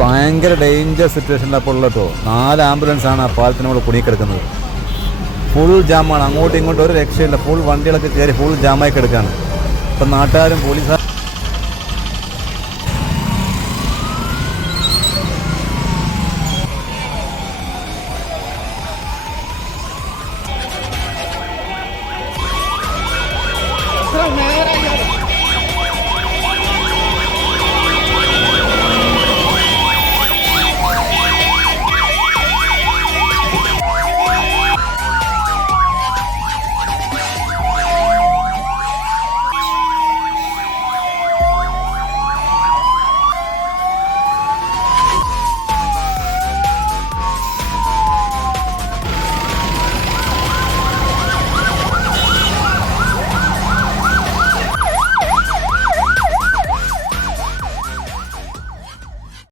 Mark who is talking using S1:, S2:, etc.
S1: ഭയങ്കര ഡേഞ്ചർ സിറ്റുവേഷനിലാണ് അപ്പോൾ ഉള്ളത് കേട്ടോ നാല് ആംബുലൻസാണ് ആ പാലത്തിന് നമ്മൾ കുടുങ്ങിക്കിടക്കുന്നത്. ഫുൾ ജാമാണ് അങ്ങോട്ടും ഇങ്ങോട്ടും ഒരു രക്ഷയില്ല. ഫുൾ വണ്ടികളൊക്കെ കയറി ഫുൾ ജാമായി കിടക്കുകയാണ് ഇപ്പം നാട്ടുകാരും പോലീസുകാരും Oh.